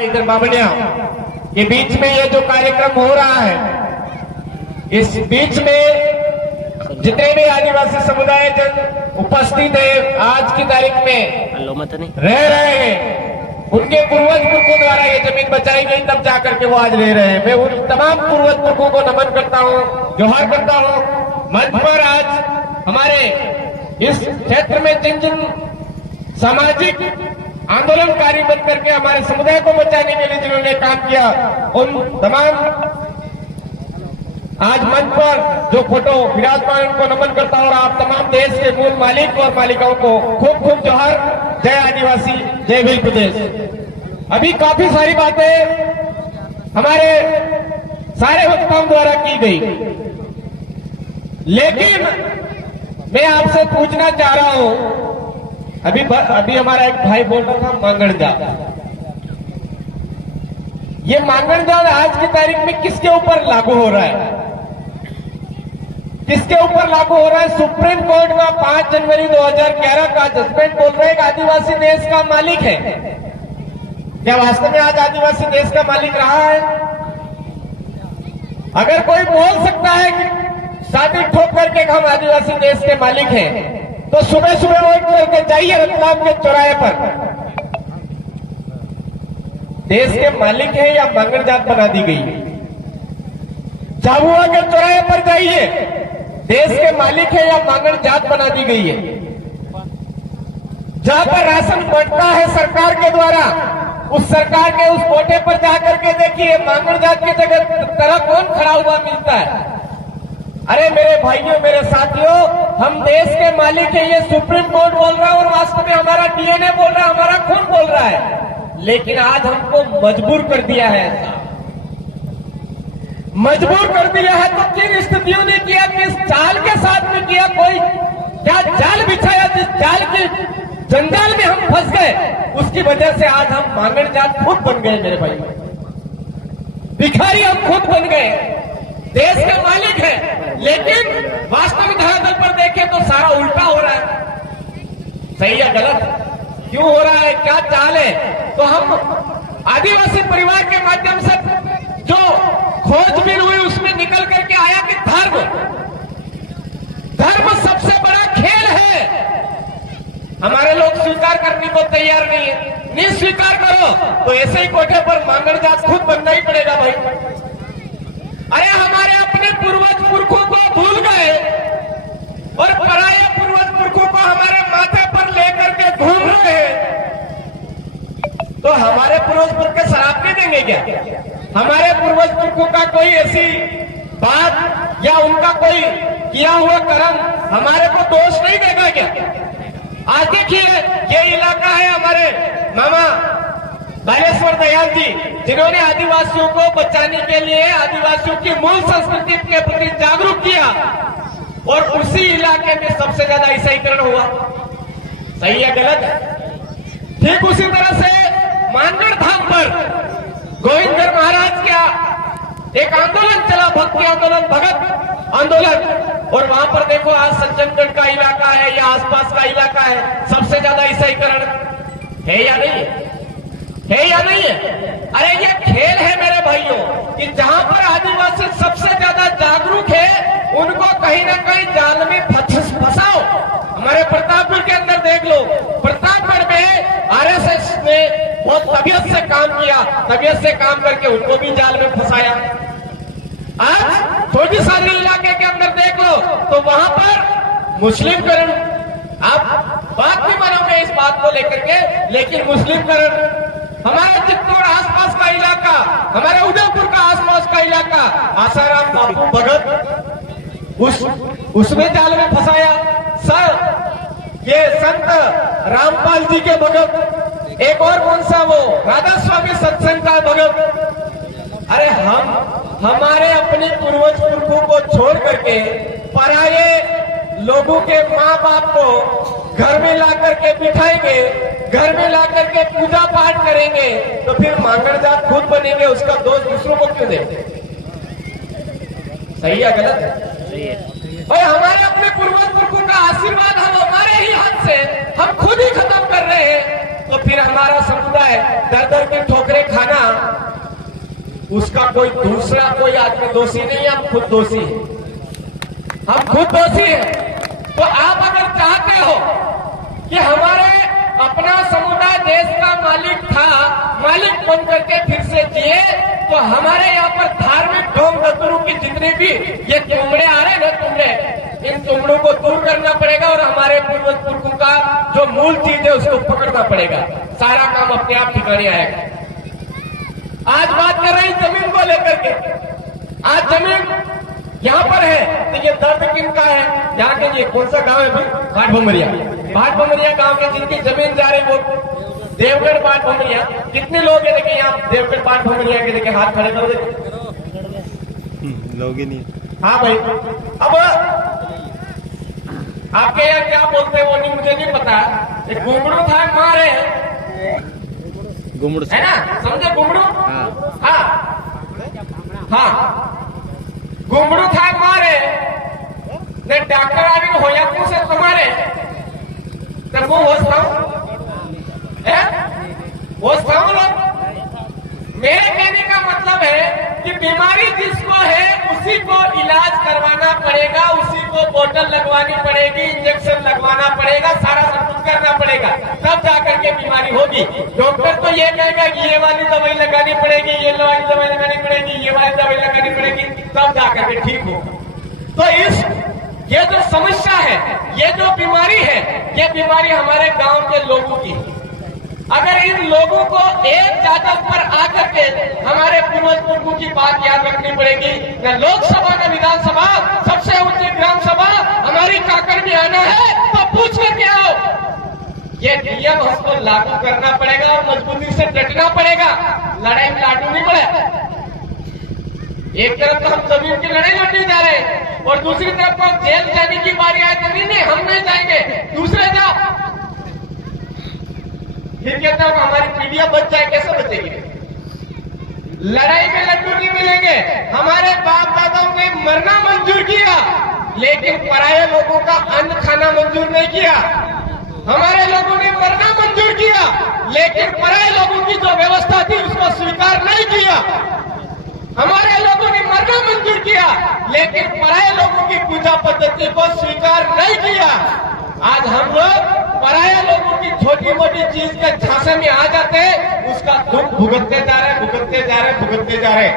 इधर बावड़िया के बीच में ये जो कार्यक्रम हो रहा है, इस बीच में जितने भी आदिवासी समुदाय जन उपस्थित है आज की तारीख में रह रहे हैं, उनके पूर्वज पुरखों द्वारा ये जमीन बचाई गई तब जाकर के वो आज रह रहे हैं। मैं उन तमाम पूर्वज पुरखों को नमन करता हूँ, जोहार करता हूँ। मंच पर आज हमारे इस क्षेत्र में जिन जिन सामाजिक आंदोलनकारी बन करके हमारे समुदाय को बचाने के लिए जिन्होंने काम किया, उन तमाम आज मंच पर जो फोटो विराजमान उनको नमन करता हूं और आप तमाम देश के मूल मालिक और मालिकाओं को खूब खूब जोहार। जय आदिवासी, जय भील प्रदेश। अभी काफी सारी बातें हमारे सारे वक्ताओं द्वारा की गई, लेकिन मैं आपसे पूछना चाह रहा हूं, अभी हमारा एक भाई बोल रहा था मांगण जात। ये मांगण जात आज की तारीख में किसके ऊपर लागू हो रहा है? किसके ऊपर लागू हो रहा है? सुप्रीम कोर्ट का 5 जनवरी 2011 का जजमेंट बोल रहा है कि आदिवासी देश का मालिक है। क्या वास्तव में आज आदिवासी देश का मालिक रहा है? अगर कोई बोल सकता है कि शादी ठोक करके हम आदिवासी देश के मालिक हैं, तो सुबह सुबह उठ करके जाइए रतलाम के चौराहे पर। देश के मालिक है या मांगण जात बना दी गई है? झाबुआ के चौराहे पर जाइए, देश के मालिक है या मांगण जात बना दी गई है? जहां पर राशन बंटता है सरकार के द्वारा, उस सरकार के उस कोटे पर जाकर के देखिए मांगण जात की तरह कौन खड़ा हुआ मिलता है। अरे मेरे भाइयों, मेरे साथियों, हम देश के मालिक हैं, ये सुप्रीम कोर्ट बोल रहा है और वास्तव में हमारा डीएनए बोल रहा है, हमारा खून बोल रहा है। लेकिन आज हमको मजबूर कर दिया है, मजबूर कर दिया है। तो किन स्थितियों ने किया, किस चाल के साथ में किया, कोई क्या जाल बिछाया जिस जाल के जंजाल में हम फंस गए, उसकी वजह से आज हम मांगण जात खुद बन गए। मेरे भाई, भिखारी हम खुद बन गए। देश के मालिक है, लेकिन वास्तविक धरातल पर देखें तो सारा उल्टा हो रहा है। सही या गलत क्यों हो रहा है, क्या चाल है? तो हम आदिवासी परिवार के माध्यम से जो खोजबीन हुई उसमें निकल करके आया कि धर्म सबसे बड़ा खेल है। हमारे लोग स्वीकार करने को तैयार नहीं है। नहीं स्वीकार करो तो ऐसे ही कोठे पर मांगण जात खुद बनना ही पड़ेगा भाई। अरे हमारे अपने पूर्वज पुरखों को भूल गए और पराये पूर्वज पुरखों को हमारे माथे पर लेकर के घूम रहे हैं, तो हमारे पूर्वज पुरख शराब नहीं देंगे क्या? हमारे पूर्वज पुरखों का कोई ऐसी बात या उनका कोई किया हुआ कर्म हमारे को दोष नहीं देगा क्या? आज देखिए, ये इलाका है हमारे मामा बालेश्वर दयाल जी, जिन्होंने आदिवासियों को बचाने के लिए आदिवासियों की मूल संस्कृति के प्रति जागरूक किया, और उसी इलाके में सबसे ज्यादा ईसाईकरण हुआ। सही है गलत है? ठीक उसी तरह से मानगढ़ धाम पर गोविंदगढ़ महाराज का एक आंदोलन चला, भक्ति आंदोलन, भगत आंदोलन, और वहां पर देखो आज सज्जनगढ़ का इलाका है या आसपास का इलाका है, सबसे ज्यादा ईसाईकरण है या नहीं है या नहीं है? अरे ये खेल है मेरे भाइयों कि जहां पर आदिवासी सबसे ज्यादा जागरूक है उनको कहीं ना कहीं जाल में फंसाओ। हमारे प्रतापगढ़ के अंदर देख लो, प्रतापगढ़ में आरएसएस ने बहुत तबीयत से काम किया, तबीयत से काम करके उनको भी जाल में फंसाया। आज छोटी सारी इलाके के अंदर देख लो तो वहां पर मुस्लिमकरण, आप बात नहीं मानोगे इस बात को लेकर के, लेकिन मुस्लिमकरण हमारे चित्तौड़ आसपास का इलाका, हमारे उदयपुर का आसपास का इलाका, आसाराम बापू भगत उसमें जाल में फंसाया। ये संत रामपाल जी के भगत, एक और कौन सा वो राधा स्वामी सत्संग का भगत। अरे हम हमारे अपने पूर्वज पुरखों को छोड़ करके पराये लोगों के माँ बाप को घर में ला करके बिठाएंगे, घर में ला करके पूजा पाठ करेंगे, तो फिर मांगण जात खुद बनेंगे, उसका दोष दूसरों को क्यों देंगे? सही है गलत है? सही है भाई। हमारे अपने पूर्वज पुरखों का आशीर्वाद हम हमारे ही हाथ से हम खुद ही खत्म कर रहे हैं, तो फिर हमारा समुदाय दर दर की ठोकरें खाना उसका कोई दूसरा कोई आदमी दोषी नहीं है, हम खुद दोषी हैं, हम खुद दोषी हैं। तो आप अगर चाहते हो कि हमारे अपना समुदाय देश का मालिक था, मालिक बन करके फिर से जिए, तो हमारे यहाँ पर धार्मिक ढोंग दतुरु की जितने भी ये तुमड़े आ रहे ना, तुमड़े, इन तुमड़ों को दूर करना पड़ेगा और हमारे पूर्वज पुरखों का जो मूल चीज है उसको पकड़ना पड़ेगा। सारा काम अपने आप ठिकाने आएगा। आज बात कर रहे हैं जमीन को लेकर के। आज जमीन यहाँ पर है तो ये दर्द किनका है? यहाँ के ये कौन सा गांव है भाई? भाट भमरिया। भाट भमरिया गांव के जिनकी जमीन जा रही वो देवगढ़ भाट भमरिया। कितने लोग है देखिए यहाँ देवगढ़ भाट भमरिया के, देखिए हाथ खड़े करो, लोग ही नहीं। हाँ भाई, अब आपके यहाँ क्या बोलते हैं वो नहीं, मुझे नहीं पता। एक घुंगरू था मारे घुमड़ है ना, समझे घुंगरू? हाँ हाँ, घुंगरू था मारे ने डॉक्टर आगे होया से तुम्हारे तब वो होता लोग। मेरे कहने का मतलब है कि बीमारी जिसको है उसी को इलाज करवाना पड़ेगा, उसी को बोतल लगवानी पड़ेगी, इंजेक्शन लगवाना पड़ेगा, सारा सब कुछ करना पड़ेगा, तब जाकर के बीमारी होगी। डॉक्टर तो ये कहेगा कि ये वाली दवाई लगानी पड़ेगी, ये वाली दवाई लगानी पड़ेगी, ये वाली दवाई लगानी पड़ेगी, तब जाकर के ठीक होगा। तो ये जो समस्या है, ये जो बीमारी है, ये बीमारी हमारे गांव के लोगों की है। अगर इन लोगों को एक जागत पर आकर के हमारे पूर्वज पुरखों की बात याद रखनी पड़ेगी, न लोकसभा न विधानसभा, सबसे ऊंची ग्राम सभा हमारी काकर में आना है तो पूछ करके आओ। ये नियम हमको लागू करना पड़ेगा और मजबूती से डटना पड़ेगा। लड़ाई में लाडू नहीं पड़े। एक तरफ तो हम जमीन की लड़ाई लड़ने जा रहे हैं और दूसरी तरफ तो जेल जाने की बारी आए तो नहीं हम नहीं जाएंगे, दूसरे जाओ। फिर कहते हैं हमारी पीढ़ियां बच जाए, कैसे बचेगी? लड़ाई में लड्डू नहीं मिलेंगे। हमारे बाप दादाओं ने मरना मंजूर किया लेकिन पराये लोगों का अन्न खाना मंजूर नहीं किया। हमारे लोगों ने मरना मंजूर किया लेकिन पराये लोगों की जो व्यवस्था थी उसको स्वीकार नहीं किया। हमारे लोगों ने मरना मंजूर किया लेकिन पराये लोगों की पूजा पद्धति को स्वीकार नहीं किया। आज हम लोग पराये लोगों की छोटी मोटी चीज के झांसे में आ जाते हैं, उसका दुख भुगतते जा रहे, भुगतते जा रहे, भुगतते जा रहे।